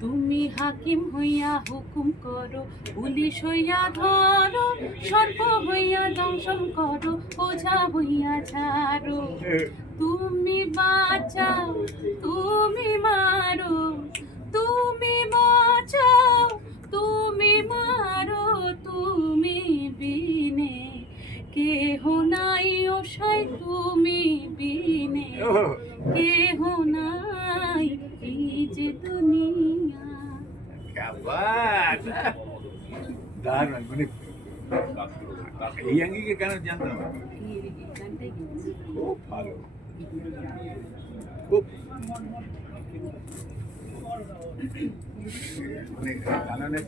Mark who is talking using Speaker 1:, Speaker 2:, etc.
Speaker 1: তুমি হাকিম হইয়া হুকুম করো পুলিশ হইয়া ধরো সর্প হইয়া দংশন করো ওঝা হইয়া ছাড়ো। তুমি বাঁচাও তুমি মারো তুমি বাঁচাও তুমি মারো তুমি বিনে। কেহ নাই ওসাই তুমি বিনে। কেহ নাই এই যে
Speaker 2: তুমি দারুণ মানে এই আঙ্গিকে কেন জানতাম খুব ভালো খুব মানে